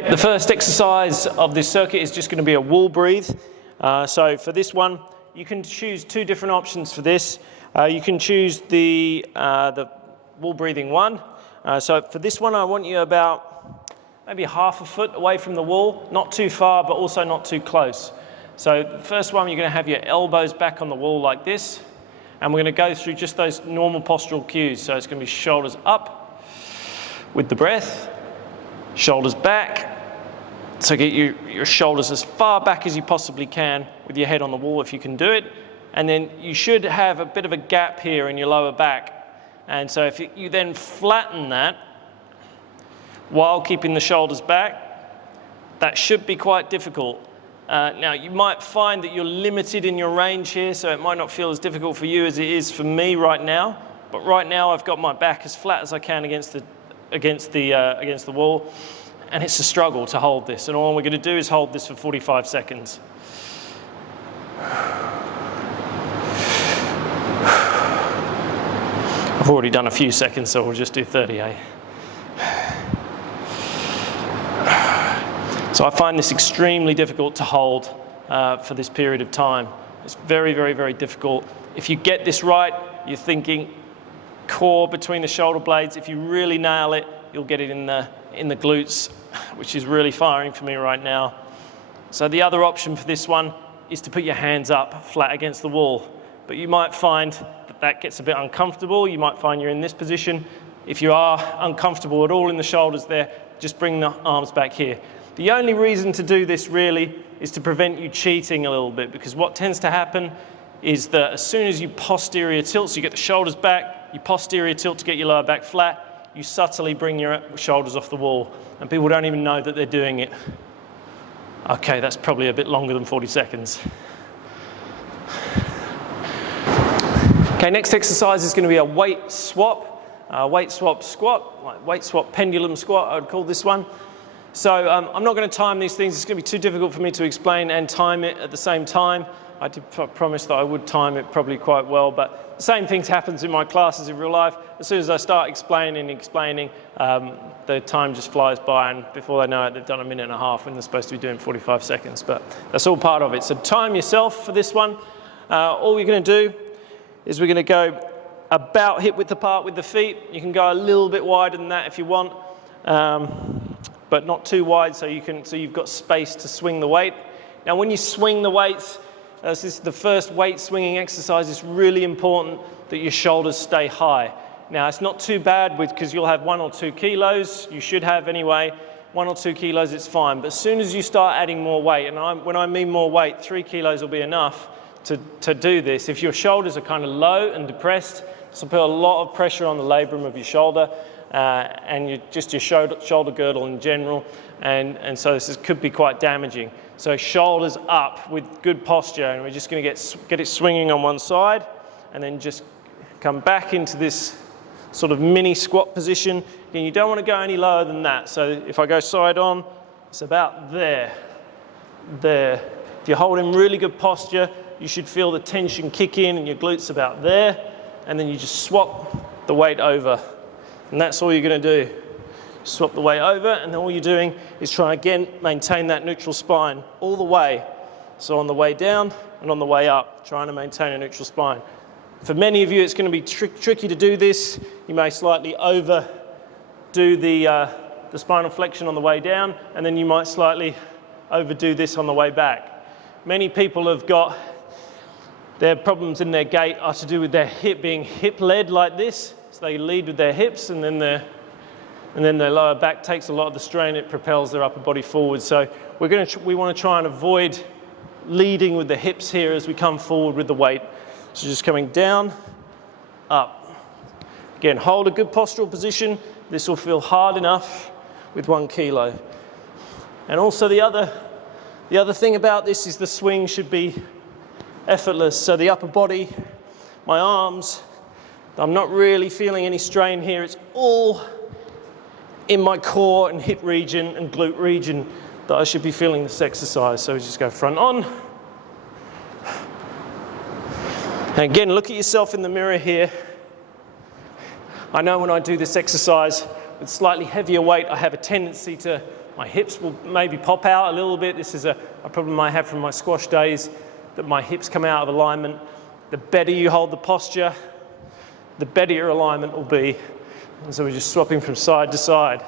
Okay, the first exercise of this circuit is just going to be a wall breathe. So for this one, you can choose two different options for this. You can choose the wall breathing one. So for this one, I want you about maybe half a foot away from the wall, not too far, but also not too close. So the first one, you're going to have your elbows back on the wall like this, and we're going to go through just those normal postural cues. So it's going to be shoulders up with the breath, shoulders back. So get your shoulders as far back as you possibly can with your head on the wall if you can do it. And then you should have a bit of a gap here in your lower back. And so if you then flatten that while keeping the shoulders back, that should be quite difficult. Now, you might find that you're limited in your range here, so it might not feel as difficult for you as it is for me right now. But right now, I've got my back as flat as I can against the wall, and it's a struggle to hold this. And all we're going to do is hold this for 45 seconds. I've already done a few seconds, so we'll just do 30, So I find this extremely difficult to hold for this period of time. It's very, very, very difficult. If you get this right, you're thinking core between the shoulder blades. If you really nail it, you'll get it in the glutes, which is really firing for me right now. So the other option for this one is to put your hands up flat against the wall. But you might find that gets a bit uncomfortable. You might find you're in this position. If you are uncomfortable at all in the shoulders there, just bring the arms back here. The only reason to do this really is to prevent you cheating a little bit, because what tends to happen is that as soon as you posterior tilt, so you get the shoulders back, you posterior tilt to get your lower back flat, you subtly bring your shoulders off the wall, and people don't even know that they're doing it. Okay, that's probably a bit longer than 40 seconds. Okay, next exercise is going to be a weight swap squat, like weight swap pendulum squat, I would call this one. So I'm not going to time these things. It's going to be too difficult for me to explain and time it at the same time. I did promise that I would time it probably quite well, but the same things happens in my classes in real life. As soon as I start explaining, the time just flies by, and before they know it, they've done a minute and a half when they're supposed to be doing 45 seconds. But that's all part of it. So time yourself for this one. All we're going to do is we're going to go about hip width apart with the feet. You can go a little bit wider than that if you want, but not too wide, so you've got space to swing the weight. Now, when you swing the weights, this is the first weight swinging exercise. It's really important that your shoulders stay high. Now, it's not too bad because you'll have 1 or 2 kilos. You should have anyway. 1 or 2 kilos, it's fine. But as soon as you start adding more weight, and when I mean more weight, 3 kilos will be enough to do this. If your shoulders are kind of low and depressed, this will put a lot of pressure on the labrum of your shoulder and your shoulder girdle in general, and so this could be quite damaging. So shoulders up with good posture, and we're just going to get it swinging on one side, and then just come back into this sort of mini squat position. Again, you don't want to go any lower than that. So if I go side on, it's about there. If you're holding really good posture, you should feel the tension kick in and your glutes about there, and then you just swap the weight over. And that's all you're going to do. Swap the weight over, and then all you're doing is try again, maintain that neutral spine all the way. So on the way down and on the way up, trying to maintain a neutral spine. For many of you, it's going to be tricky to do this. You may slightly overdo the spinal flexion on the way down, and then you might slightly overdo this on the way back. Many people have got their problems in their gait are to do with their hip being hip-led like this. So they lead with their hips, and then their lower back takes a lot of the strain. It propels their upper body forward. So we want to try and avoid leading with the hips here as we come forward with the weight. So just coming down, up. Again, hold a good postural position. This will feel hard enough with 1 kilo. And also the other thing about this is the swing should be effortless. So the upper body, my arms, I'm not really feeling any strain here. It's all in my core and hip region and glute region that I should be feeling this exercise. So we just go front on. And again, look at yourself in the mirror here. I know when I do this exercise with slightly heavier weight, I have a tendency to My hips will maybe pop out a little bit. This is a problem I have from my squash days, that my hips come out of alignment. The better you hold the posture, the better your alignment will be. And so we're just swapping from side to side.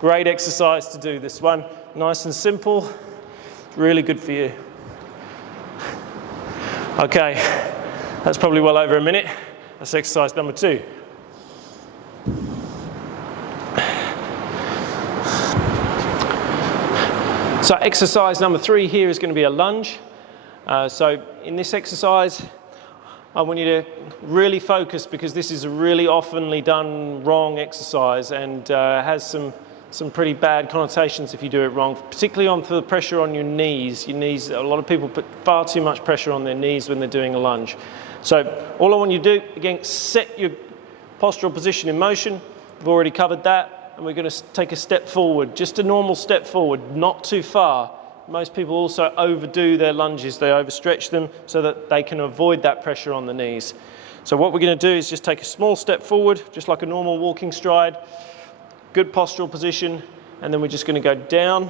Great exercise to do this one. Nice and simple. Really good for you. Okay, that's probably well over a minute. That's exercise number 2. So exercise number 3 here is going to be a lunge. So in this exercise, I want you to really focus, because this is a really oftenly done wrong exercise and has some pretty bad connotations if you do it wrong, particularly on for the pressure on your knees. Your knees, a lot of people put far too much pressure on their knees when they're doing a lunge. So all I want you to do, again, set your postural position in motion. We've already covered that. And we're going to take a step forward, just a normal step forward, not too far. Most people also overdo their lunges. They overstretch them so that they can avoid that pressure on the knees. So what we're going to do is just take a small step forward, just like a normal walking stride. Good postural position. And then we're just going to go down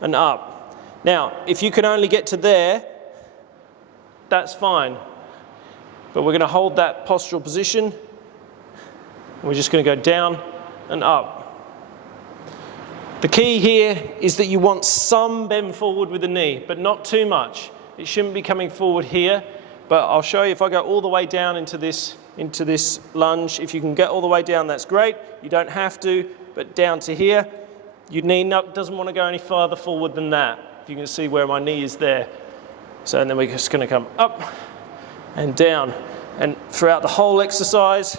and up. Now, if you can only get to there, that's fine. But we're going to hold that postural position. We're just going to go down and up. The key here is that you want some bend forward with the knee, but not too much. It shouldn't be coming forward here, but I'll show you if I go all the way down into this lunge. If you can get all the way down, that's great. You don't have to, but down to here, your knee doesn't want to go any farther forward than that. If you can see where my knee is there. So, and then we're just going to come up and down. And throughout the whole exercise,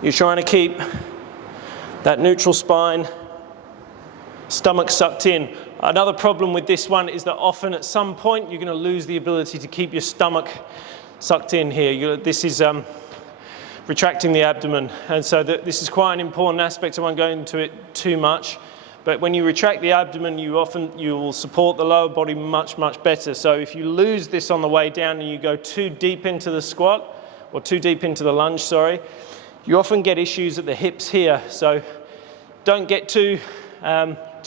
you're trying to keep that neutral spine, stomach sucked in. Another problem with this one is that often at some point you're going to lose the ability to keep your stomach sucked in here. This is retracting the abdomen, and so this is quite an important aspect. I won't go into it too much, but when you retract the abdomen, you will support the lower body much, much better. So if you lose this on the way down and you go too deep into the squat, or too deep into the lunge, sorry, you often get issues at the hips here. So don't get too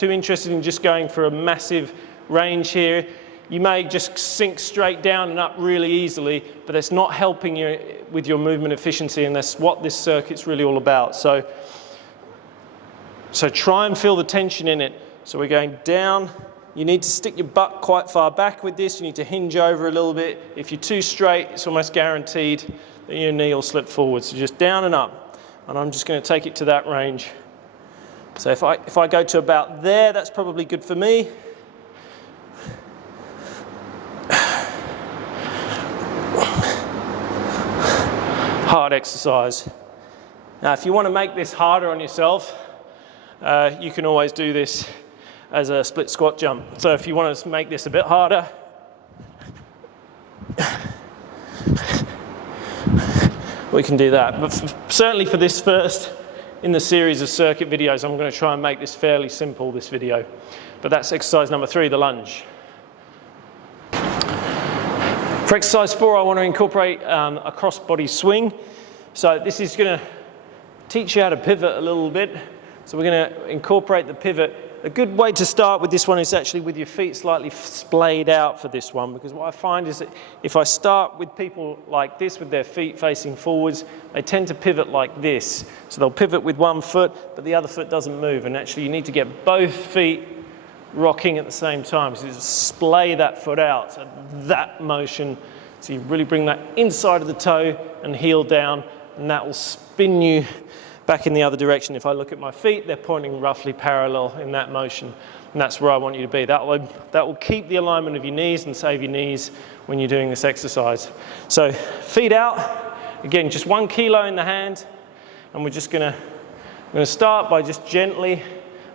interested in just going for a massive range here. You may just sink straight down and up really easily, but that's not helping you with your movement efficiency, and that's what this circuit's really all about. So try and feel the tension in it. So we're going down. You need to stick your butt quite far back with this. You need to hinge over a little bit. If you're too straight, it's almost guaranteed that your knee will slip forward. So just down and up. And I'm just going to take it to that range. So if I go to about there, that's probably good for me. Hard exercise. Now, if you want to make this harder on yourself, you can always do this as a split squat jump. So if you want to make this a bit harder, we can do that. But certainly for this first in the series of circuit videos, I'm going to try and make this fairly simple, this video. But that's exercise number 3, the lunge. For exercise 4, I want to incorporate a crossbody swing. So this is going to teach you how to pivot a little bit. So we're going to incorporate the pivot. A good way to start with this one is actually with your feet slightly splayed out for this one, because what I find is that if I start with people like this with their feet facing forwards, they tend to pivot like this. So they'll pivot with one foot, but the other foot doesn't move. And actually you need to get both feet rocking at the same time. So you splay that foot out, so that motion. So you really bring that inside of the toe and heel down, and that will spin you back in the other direction. If I look at my feet, they're pointing roughly parallel in that motion, and that's where I want you to be. That will keep the alignment of your knees and save your knees when you're doing this exercise. So feet out, again, just 1 kilo in the hand, and we're just going to start by just gently,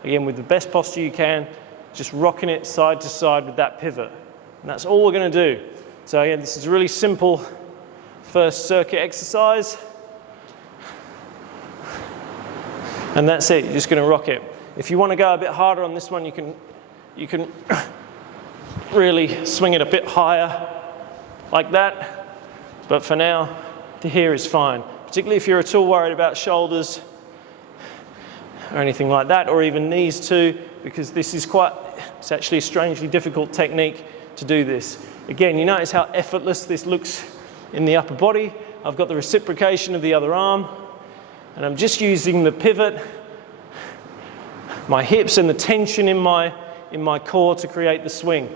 again with the best posture you can, just rocking it side to side with that pivot, and that's all we're going to do. So again, this is a really simple first circuit exercise. And that's it, you're just going to rock it. If you want to go a bit harder on this one, you can really swing it a bit higher, like that. But for now, the here is fine. Particularly if you're at all worried about shoulders or anything like that, or even knees too, because this is it's actually a strangely difficult technique to do this. Again, you notice how effortless this looks in the upper body. I've got the reciprocation of the other arm, and I'm just using the pivot, my hips and the tension in my core to create the swing.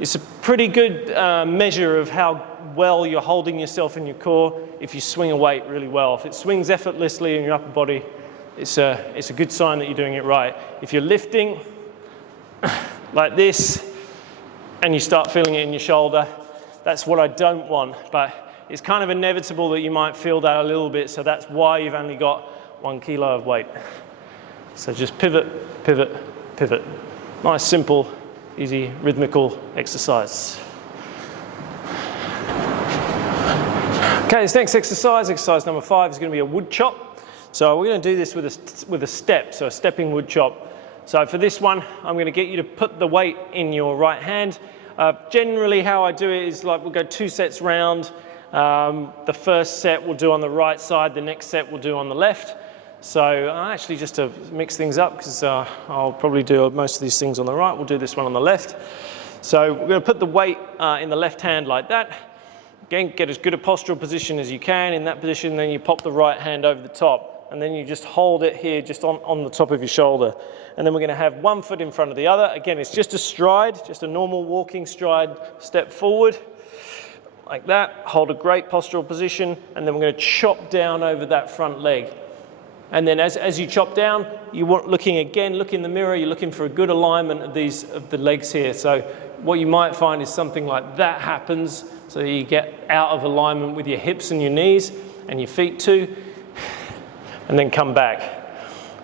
It's a pretty good measure of how well you're holding yourself in your core if you swing a weight really well. If it swings effortlessly in your upper body, it's a good sign that you're doing it right. If you're lifting like this and you start feeling it in your shoulder, that's what I don't want. But it's kind of inevitable that you might feel that a little bit, so that's why you've only got 1 kilo of weight. So just pivot, pivot, pivot. Nice, simple, easy, rhythmical exercise. Okay, this next exercise number 5, is going to be a wood chop. So we're going to do this with a step, so a stepping wood chop. So for this one, I'm going to get you to put the weight in your right hand. Generally how I do it is like we'll go 2 sets round. The first set we'll do on the right side, the next set we'll do on the left. So actually just to mix things up, because I'll probably do most of these things on the right, we'll do this one on the left. So we're going to put the weight in the left hand like that. Again, get as good a postural position as you can. In that position, then you pop the right hand over the top, and then you just hold it here just on the top of your shoulder. And then we're going to have 1 foot in front of the other. Again, it's just a stride, just a normal walking stride, step forward like that, hold a great postural position, and then we're going to chop down over that front leg. And then as you chop down, you want look in the mirror, you're looking for a good alignment of the legs here. So what you might find is something like that happens, so you get out of alignment with your hips and your knees and your feet too, and then come back.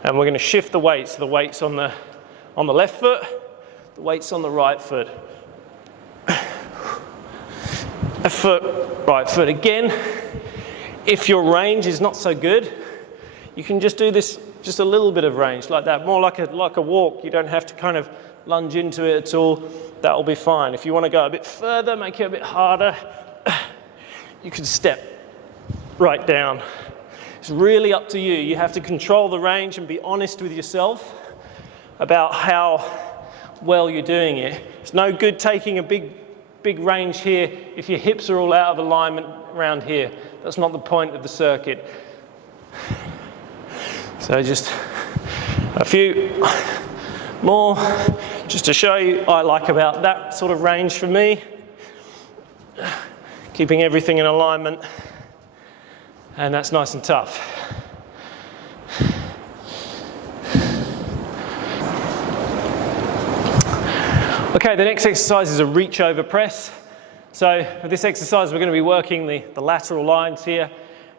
And we're going to shift the weight, so the weight's on the left foot, the weight's on the right foot. Left foot, right foot. Again, if your range is not so good, you can just do this, just a little bit of range like that, more like a walk. You don't have to kind of lunge into it at all. That'll be fine. If you want to go a bit further, make it a bit harder, you can step right down. It's really up to you. You have to control the range and be honest with yourself about how well you're doing it. It's no good taking a big range here if your hips are all out of alignment around here. That's not the point of the circuit. So just a few more just to show you what I like about that sort of range for me. Keeping everything in alignment, and that's nice and tough. Okay, the next exercise is a reach over press. So for this exercise, we're going to be working the lateral lines here.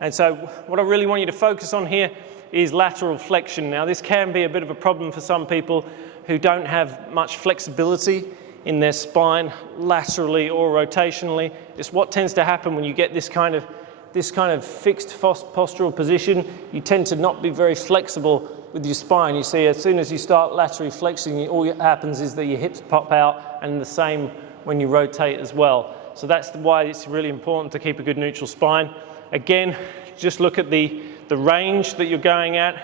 And so what I really want you to focus on here is lateral flexion. Now this can be a bit of a problem for some people who don't have much flexibility in their spine laterally or rotationally. It's what tends to happen when you get this kind of fixed postural position. You tend to not be very flexible with your spine. You see, as soon as you start laterally flexing, all that happens is that your hips pop out, and the same when you rotate as well. So that's why it's really important to keep a good neutral spine. Again, just look at the range that you're going at.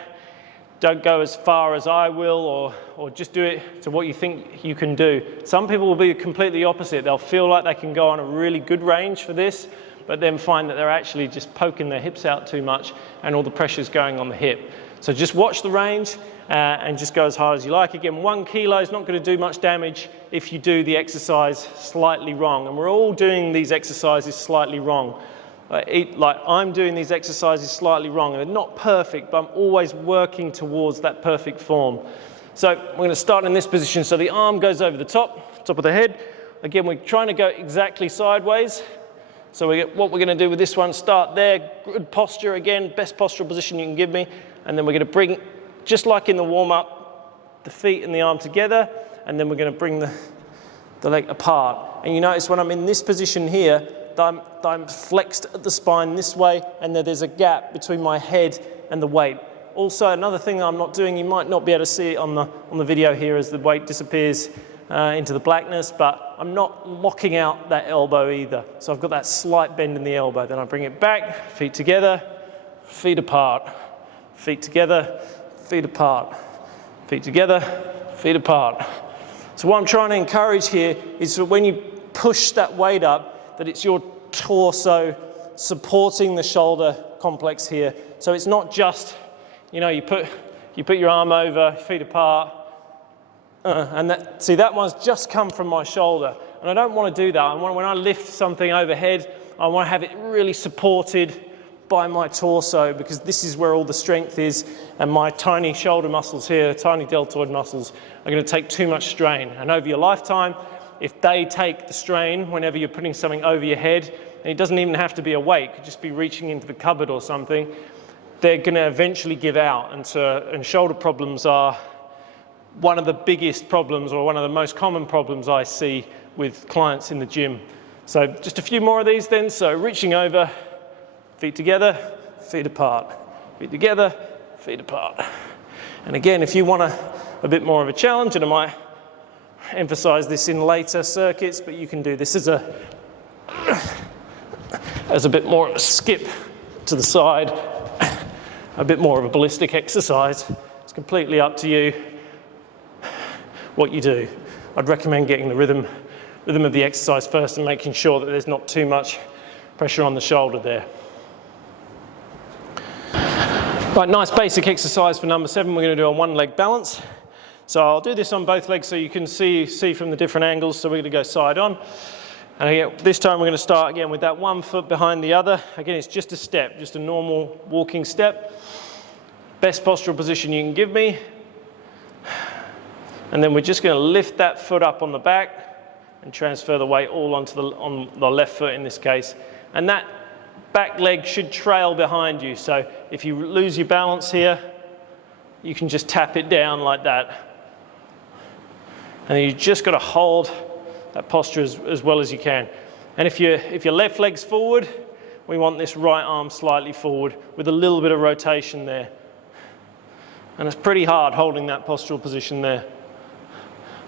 Don't go as far as I will, or just do it to what you think you can do. Some people will be completely opposite. They'll feel like they can go on a really good range for this, but then find that they're actually just poking their hips out too much and all the pressure's going on the hip. So just watch the range and just go as hard as you like. Again, 1 kilo is not going to do much damage if you do the exercise slightly wrong. And we're all doing these exercises slightly wrong. Like I'm doing these exercises slightly wrong. They're not perfect, but I'm always working towards that perfect form. So we're going to start in this position. So the arm goes over the top of the head. Again, we're trying to go exactly sideways. So what we're going to do with this one, start there, good posture again, best postural position you can give me. And then we're going to bring, just like in the warm-up, the feet and the arm together. And then we're going to bring the leg apart. And you notice when I'm in this position here, I'm flexed at the spine this way, and then there's a gap between my head and the weight. Also, another thing that I'm not doing, you might not be able to see it on the video here as the weight disappears into the blackness, but I'm not locking out that elbow either. So I've got that slight bend in the elbow. Then I bring it back, feet together, feet apart, feet together, feet apart. Feet together, feet apart. So what I'm trying to encourage here is that when you push that weight up, that it's your torso supporting the shoulder complex here. So it's not just, you know, you put your arm over, feet apart, and that one's just come from my shoulder. And I don't want to do that. When I lift something overhead, I want to have it really supported by my torso, because this is where all the strength is, and my tiny shoulder muscles here, tiny deltoid muscles, are going to take too much strain. And over your lifetime, if they take the strain whenever you're putting something over your head, and it doesn't even have to be a weight, it could just be reaching into the cupboard or something, they're going to eventually give out. And shoulder problems are one of the biggest problems, or one of the most common problems I see with clients in the gym. So just a few more of these then. So reaching over, feet together, feet apart. Feet together, feet apart. And again, if you want a bit more of a challenge, and I might emphasize this in later circuits, but you can do this as a bit more of a skip to the side, a bit more of a ballistic exercise. It's completely up to you what you do. I'd recommend getting the rhythm of the exercise first and making sure that there's not too much pressure on the shoulder there. Right, nice basic exercise for number 7. We're going to do a one-leg balance. So I'll do this on both legs so you can see from the different angles. So we're going to go side on. And again, this time we're going to start again with that one foot behind the other. Again, it's just a step, just a normal walking step. Best postural position you can give me. And then we're just going to lift that foot up on the back and transfer the weight all onto on the left foot in this case. And that back leg should trail behind you. So if you lose your balance here, you can just tap it down like that. And then you just got to hold that posture as well as you can. And if your left leg's forward, we want this right arm slightly forward with a little bit of rotation there. And it's pretty hard holding that postural position there.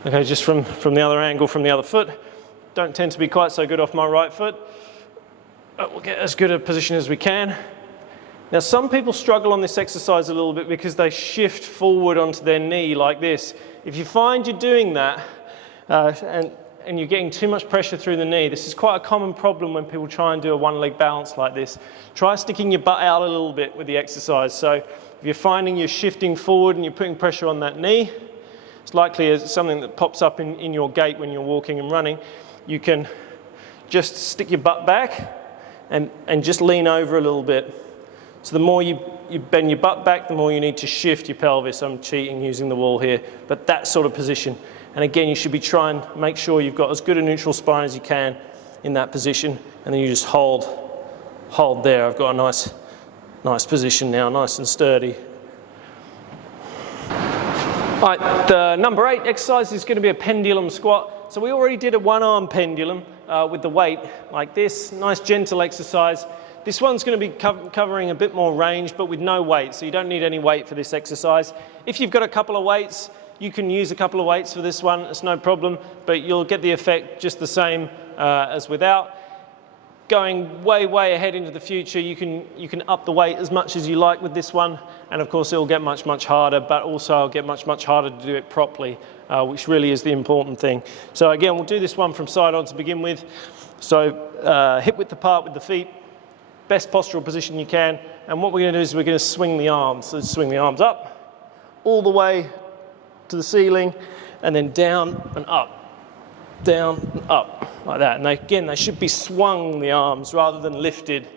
Okay, just from the other angle, from the other foot. Don't tend to be quite so good off my right foot. But we'll get as good a position as we can. Now, some people struggle on this exercise a little bit because they shift forward onto their knee like this. If you find you're doing that and you're getting too much pressure through the knee, this is quite a common problem when people try and do a one-leg balance like this. Try sticking your butt out a little bit with the exercise. So if you're finding you're shifting forward and you're putting pressure on that knee, it's likely it's something that pops up in your gait when you're walking and running. You can just stick your butt back and just lean over a little bit. So the more you bend your butt back, the more you need to shift your pelvis. I'm cheating using the wall here, but that sort of position. And again, you should be trying to make sure you've got as good a neutral spine as you can in that position, and then you just hold there. I've got a nice position now, nice and sturdy. All right, the number 8 exercise is going to be a pendulum squat. So we already did a one-arm pendulum with the weight like this. Nice gentle exercise. This one's going to be covering a bit more range, but with no weight, so you don't need any weight for this exercise. If you've got a couple of weights, you can use a couple of weights for this one. It's no problem, but you'll get the effect just the same as without. Going way ahead into the future, you can up the weight as much as you like with this one, and of course it'll get much harder, but also it'll get much harder to do it properly, which really is the important thing. So again, we'll do this one from side on to begin with. So hip width apart with the feet, best postural position you can, and what we're going to do is we're going to swing the arms. So swing the arms up, all the way to the ceiling, and then down and up, like that. And they should be swung, the arms, rather than lifted.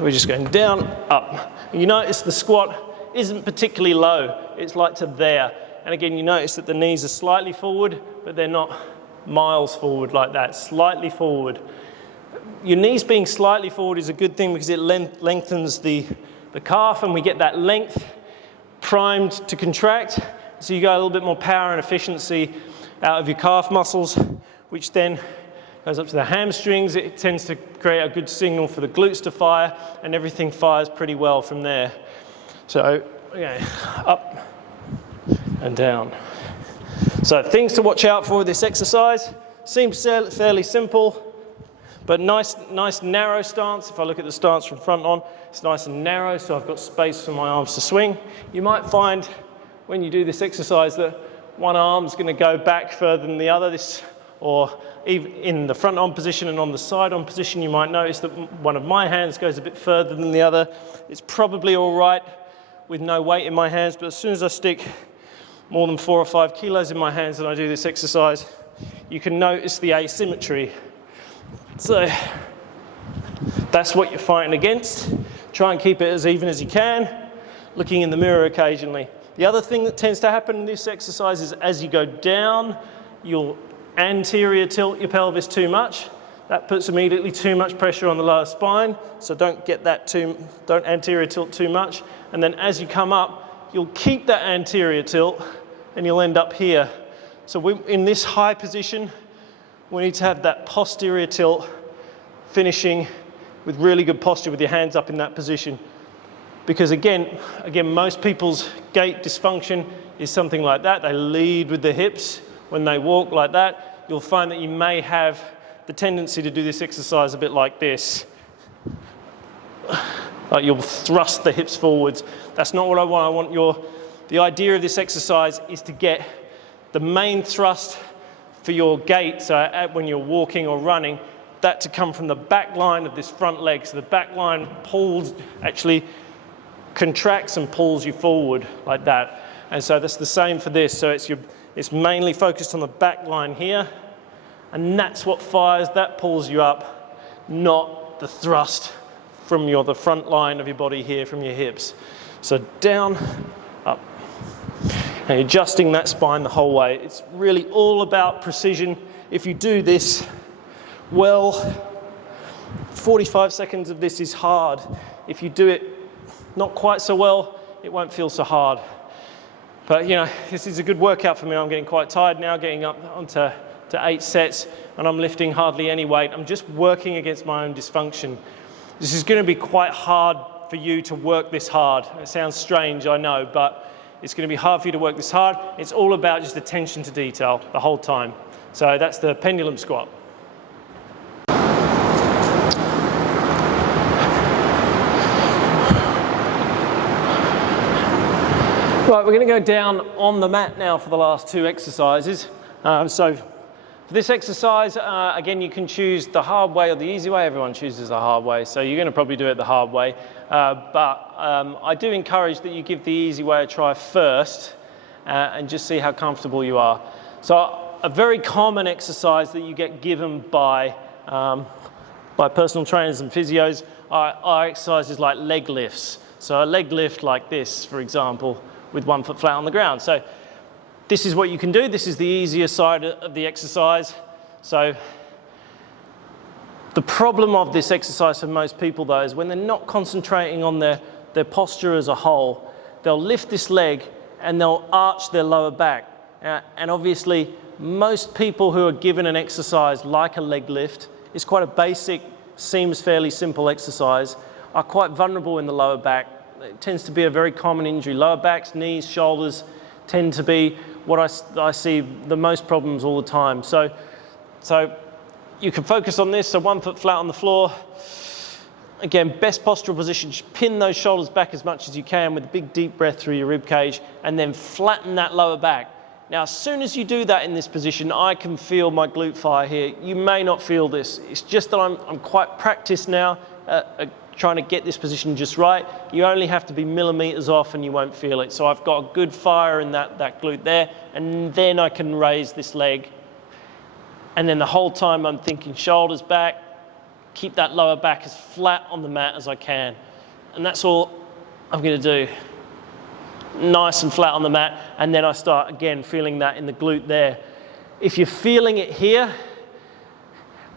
We're just going down, up. And you notice the squat isn't particularly low. It's like to there. And again, you notice that the knees are slightly forward, but they're not miles forward like that, slightly forward. Your knees being slightly forward is a good thing because it lengthens the calf, and we get that length primed to contract. So you get a little bit more power and efficiency out of your calf muscles, which then goes up to the hamstrings. It tends to create a good signal for the glutes to fire, and everything fires pretty well from there. So, okay, up and down. So things to watch out for with this exercise. Seems fairly simple, But nice narrow stance. If I look at the stance from front on, it's nice and narrow, so I've got space for my arms to swing. You might find when you do this exercise that one arm's going to go back further than the other, or even in the front on position and on the side on position, you might notice that one of my hands goes a bit further than the other. It's probably all right with no weight in my hands, but as soon as I stick more than 4 or 5 kilos in my hands and I do this exercise, you can notice the asymmetry. So that's what you're fighting against. Try and keep it as even as you can, looking in the mirror occasionally. The other thing that tends to happen in this exercise is as you go down, you'll anterior tilt your pelvis too much. That puts immediately too much pressure on the lower spine, so don't anterior tilt too much. And then as you come up, you'll keep that anterior tilt and you'll end up here. So in this high position, we need to have that posterior tilt finishing with really good posture with your hands up in that position. Because again, most people's gait dysfunction is something like that. They lead with the hips when they walk like that. You'll find that you may have the tendency to do this exercise a bit like this. Like you'll thrust the hips forwards. That's not what I want. The idea of this exercise is to get the main thrust for your gait, so when you're walking or running, that to come from the back line of this front leg. So the back line actually contracts and pulls you forward like that. And so that's the same for this. So it's mainly focused on the back line here, and that's what fires, that pulls you up, not the thrust from the front line of your body here, from your hips. So down, up. And adjusting that spine the whole way. It's really all about precision. If you do this well, 45 seconds of this is hard. If you do it not quite so well, it won't feel so hard. But you know, this is a good workout for me. I'm getting quite tired now, getting up onto 8 sets, and I'm lifting hardly any weight. I'm just working against my own dysfunction. This is going to be quite hard for you to work this hard. It sounds strange, I know, but it's going to be hard for you to work this hard. It's all about just attention to detail the whole time. So that's the pendulum squat. Right, we're going to go down on the mat now for the last 2 exercises. So for this exercise, again, you can choose the hard way or the easy way. Everyone chooses the hard way, so you're going to probably do it the hard way. But I do encourage that you give the easy way a try first and just see how comfortable you are. So a very common exercise that you get given by personal trainers and physios are exercises like leg lifts. So a leg lift like this, for example, with 1 foot flat on the ground. So this is what you can do. This is the easier side of the exercise. So the problem of this exercise for most people, though, is when they're not concentrating on their posture as a whole, they'll lift this leg and they'll arch their lower back. And obviously, most people who are given an exercise like a leg lift, it's quite a basic, seems fairly simple exercise, are quite vulnerable in the lower back. It tends to be a very common injury. Lower backs, knees, shoulders tend to be what I see the most problems all the time. So you can focus on this. So 1 foot flat on the floor. Again, best postural position. Just pin those shoulders back as much as you can with a big deep breath through your rib cage, and then flatten that lower back. Now, as soon as you do that in this position, I can feel my glute fire here. You may not feel this. It's just that I'm quite practiced now at trying to get this position just right. You only have to be millimeters off and you won't feel it. So I've got a good fire in that glute there, and then I can raise this leg. And then the whole time I'm thinking shoulders back, keep that lower back as flat on the mat as I can. And that's all I'm going to do. Nice and flat on the mat, and then I start again feeling that in the glute there. If you're feeling it here,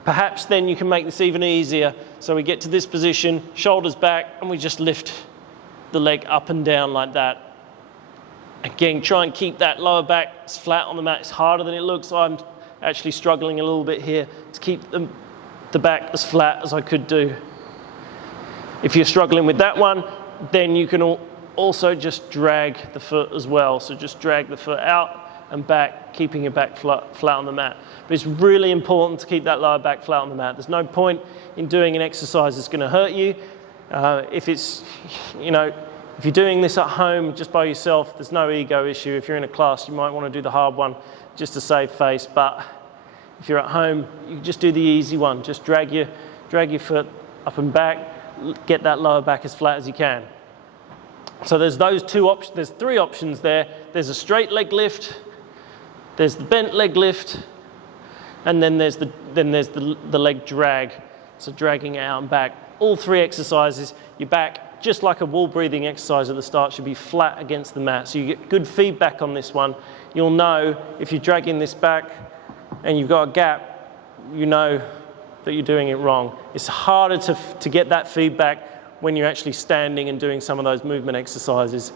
perhaps then you can make this even easier. So we get to this position, shoulders back, and we just lift the leg up and down like that. Again, try and keep that lower back as flat on the mat. It's harder than it looks. I'm actually struggling a little bit here to keep the back as flat as I could do. If you're struggling with that one, then you can also just drag the foot as well. So just drag the foot out and back, keeping your back flat on the mat. But it's really important to keep that lower back flat on the mat. There's no point in doing an exercise that's going to hurt you. If it's, if you're doing this at home just by yourself, there's no ego issue. If you're in a class, you might want to do the hard one just to save face. But if you're at home, you just do the easy one. Just drag your foot up and back, get that lower back as flat as you can. So there's those two options. There's three options there. There's a straight leg lift, there's the bent leg lift, and then there's the leg drag. So dragging it out and back. All three exercises, your back, just like a wall breathing exercise at the start, should be flat against the mat. So you get good feedback on this one. You'll know if you're dragging this back and you've got a gap, you know that you're doing it wrong. It's harder to get that feedback when you're actually standing and doing some of those movement exercises.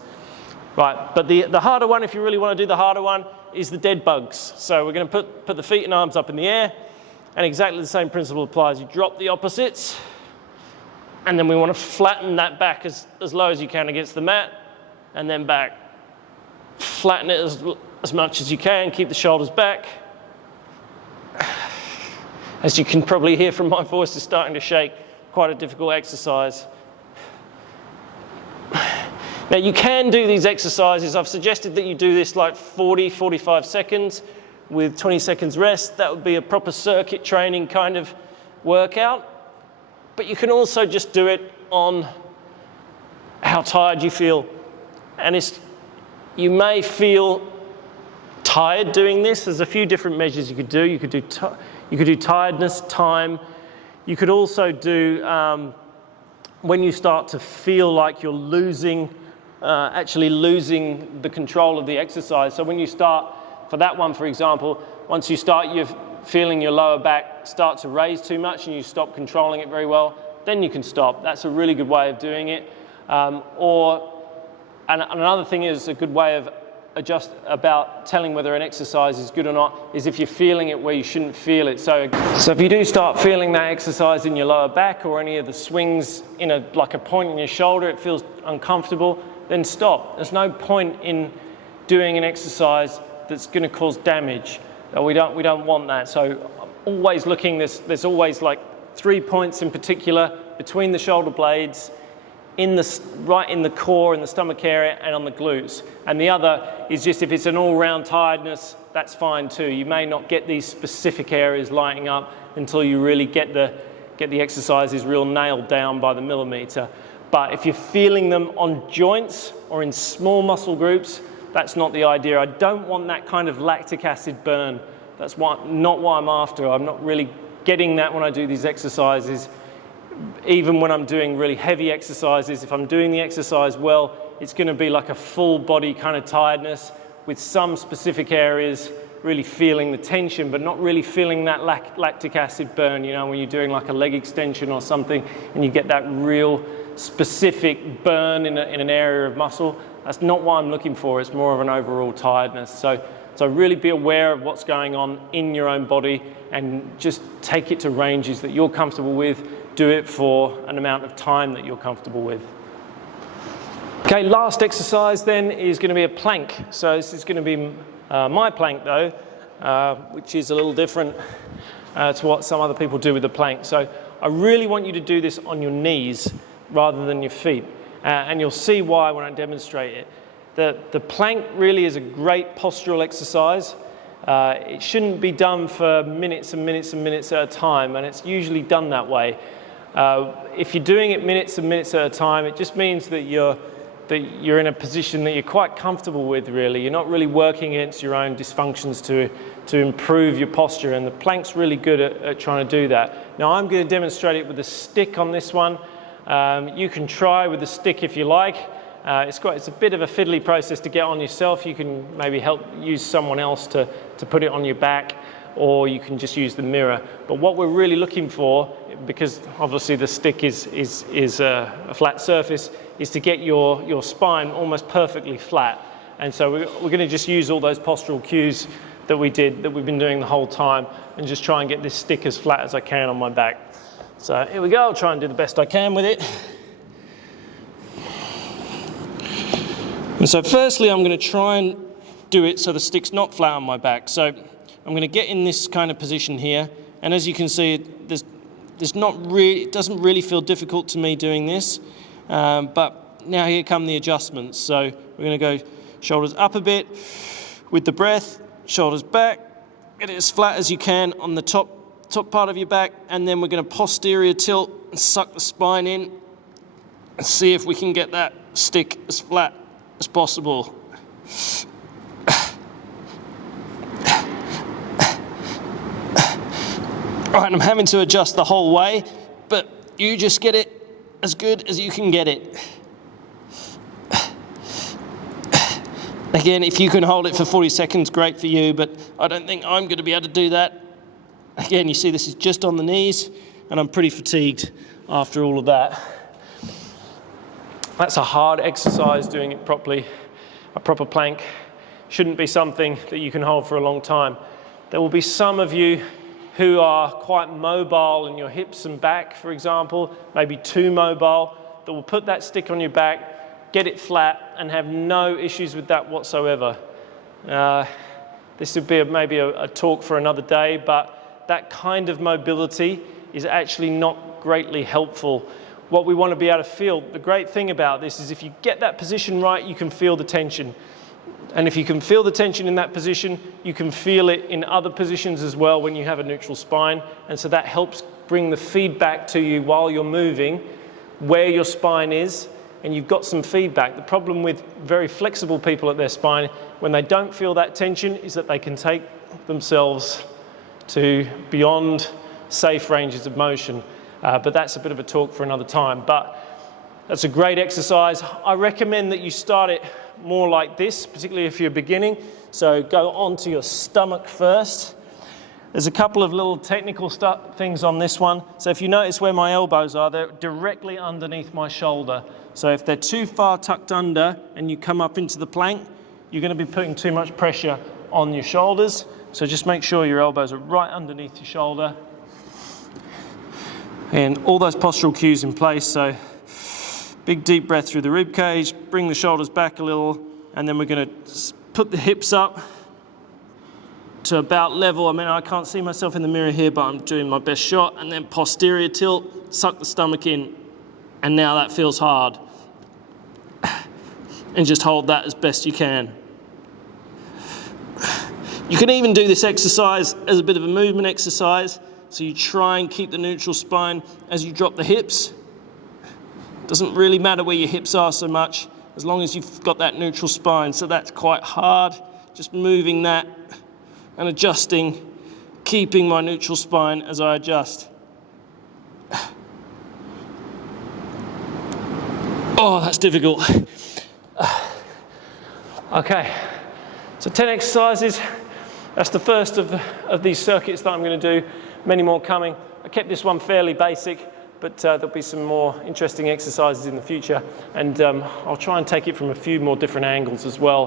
Right, but the harder one, if you really want to do the harder one, is the dead bugs. So we're going to put the feet and arms up in the air, and exactly the same principle applies. You drop the opposites, and then we want to flatten that back as low as you can against the mat, and then back. Flatten it as much as you can, keep the shoulders back. As you can probably hear from my voice, it's starting to shake. Quite a difficult exercise. Now you can do these exercises. I've suggested that you do this like 40, 45 seconds with 20 seconds rest. That would be a proper circuit training kind of workout. But you can also just do it on how tired you feel. And you may feel tired doing this. There's a few different measures you could do. You could do tiredness, time. You could also do when you start to feel like you're actually losing the control of the exercise. So when you start, for that one, for example, once you start you're feeling your lower back start to raise too much and you stop controlling it very well, then you can stop. That's a really good way of doing it. And another thing is a good way of about telling whether an exercise is good or not is if you're feeling it where you shouldn't feel it. So if you do start feeling that exercise in your lower back or any of the swings like a point in your shoulder, it feels uncomfortable, then stop. There's no point in doing an exercise that's going to cause damage. We don't want that. So always looking, there's always like 3 points in particular between the shoulder blades, right in the core, in the stomach area, and on the glutes. And the other is just if it's an all-round tiredness, that's fine too. You may not get these specific areas lighting up until you really get the exercises real nailed down by the millimeter. But if you're feeling them on joints or in small muscle groups, that's not the idea. I don't want that kind of lactic acid burn. That's not what I'm after. I'm not really getting that when I do these exercises. Even when I'm doing really heavy exercises, if I'm doing the exercise well, it's going to be like a full body kind of tiredness with some specific areas really feeling the tension, but not really feeling that lactic acid burn, when you're doing like a leg extension or something and you get that real specific burn in an area of muscle. That's not what I'm looking for. It's more of an overall tiredness. So really be aware of what's going on in your own body and just take it to ranges that you're comfortable with. Do it for an amount of time that you're comfortable with. Okay, last exercise then is going to be a plank. So this is going to be my plank though, which is a little different to what some other people do with the plank. So I really want you to do this on your knees rather than your feet. And you'll see why when I demonstrate it. The plank really is a great postural exercise. It shouldn't be done for minutes and minutes and minutes at a time, and it's usually done that way. If you're doing it minutes and minutes at a time, it just means that you're in a position that you're quite comfortable with, really. You're not really working against your own dysfunctions to improve your posture, and the plank's really good at trying to do that. Now I'm going to demonstrate it with a stick on this one. You can try with the stick if you like. It's a bit of a fiddly process to get on yourself. You can maybe use someone else to put it on your back, or you can just use the mirror. But what we're really looking for, because obviously the stick is a flat surface, is to get your spine almost perfectly flat. And so we're going to just use all those postural cues that we've been doing the whole time, and just try and get this stick as flat as I can on my back. So here we go. I'll try and do the best I can with it. And so firstly, I'm going to try and do it so the stick's not flat on my back. So I'm going to get in this kind of position here, and as you can see, it doesn't really feel difficult to me doing this, but now here come the adjustments. So we're going to go shoulders up a bit with the breath, shoulders back, get it as flat as you can on the top part of your back, and then we're going to posterior tilt and suck the spine in and see if we can get that stick as flat as possible. Right, I'm having to adjust the whole way, but you just get it as good as you can get it. Again, if you can hold it for 40 seconds, great for you, but I don't think I'm going to be able to do that. Again, you see this is just on the knees, and I'm pretty fatigued after all of that. That's a hard exercise, doing it properly. A proper plank shouldn't be something that you can hold for a long time. There will be some of you who are quite mobile in your hips and back, for example, maybe too mobile, that will put that stick on your back, get it flat, and have no issues with that whatsoever. This would be maybe a talk for another day, but that kind of mobility is actually not greatly helpful. What we want to be able to feel, the great thing about this is if you get that position right, you can feel the tension. And if you can feel the tension in that position, you can feel it in other positions as well when you have a neutral spine. And so that helps bring the feedback to you while you're moving, where your spine is, and you've got some feedback. The problem with very flexible people at their spine, when they don't feel that tension, is that they can take themselves to beyond safe ranges of motion. But that's a bit of a talk for another time. But that's a great exercise. I recommend that you start it more like this, particularly if you're beginning. So go onto your stomach first. There's a couple of little technical things on this one. So if you notice where my elbows are, they're directly underneath my shoulder. So if they're too far tucked under and you come up into the plank, you're going to be putting too much pressure on your shoulders. So just make sure your elbows are right underneath your shoulder. And all those postural cues in place. So big deep breath through the rib cage, bring the shoulders back a little, and then we're going to put the hips up to about level. I mean, I can't see myself in the mirror here, but I'm doing my best shot. And then posterior tilt, suck the stomach in, and now that feels hard. And just hold that as best you can. You can even do this exercise as a bit of a movement exercise. So you try and keep the neutral spine as you drop the hips. Doesn't really matter where your hips are so much, as long as you've got that neutral spine. So that's quite hard, just moving that and adjusting, keeping my neutral spine as I adjust. Oh, that's difficult. Okay, so 10 exercises. That's the first of these circuits that I'm going to do. Many more coming. I kept this one fairly basic, but there'll be some more interesting exercises in the future, and I'll try and take it from a few more different angles as well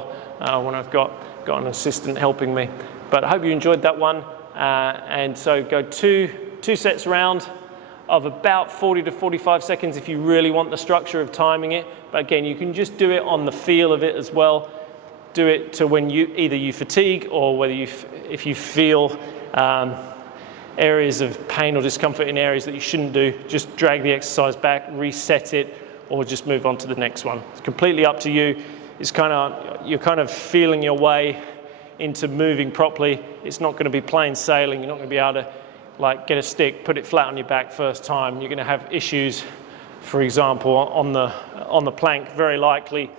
when I've got an assistant helping me. But I hope you enjoyed that one, and so go two sets round of about 40 to 45 seconds if you really want the structure of timing it. But again, you can just do it on the feel of it as well. Do it to when either you fatigue or whether if you feel areas of pain or discomfort in areas that you shouldn't do, just drag the exercise back, reset it, or just move on to the next one. It's completely up to you. You're kind of feeling your way into moving properly. It's not going to be plain sailing. You're not going to be able to get a stick, put it flat on your back first time. You're going to have issues, for example, on the plank, very likely.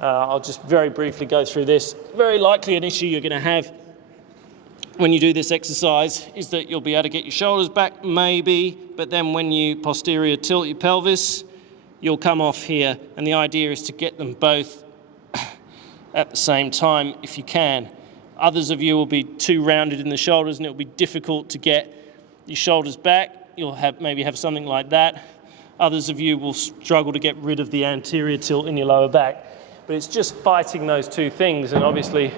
I'll just very briefly go through this. Very likely an issue you're going to have when you do this exercise is that you'll be able to get your shoulders back, maybe, but then when you posterior tilt your pelvis, you'll come off here. And the idea is to get them both at the same time if you can. Others of you will be too rounded in the shoulders and it'll be difficult to get your shoulders back. You'll maybe have something like that. Others of you will struggle to get rid of the anterior tilt in your lower back. But it's just fighting those two things, and obviously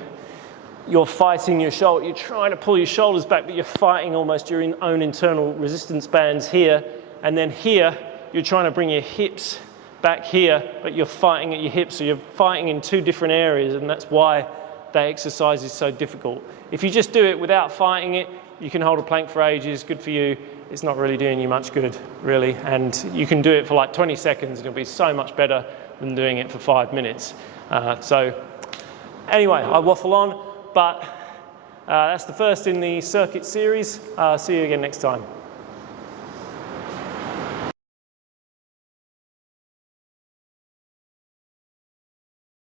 you're fighting your shoulder, you're trying to pull your shoulders back, but you're fighting almost your own internal resistance bands here, and then here, you're trying to bring your hips back here, but you're fighting at your hips, so you're fighting in two different areas, and that's why that exercise is so difficult. If you just do it without fighting it, you can hold a plank for ages, good for you. It's not really doing you much good, really. And you can do it for like 20 seconds and it'll be so much better than doing it for 5 minutes. So anyway, I waffle on, but that's the first in the circuit series. See you again next time.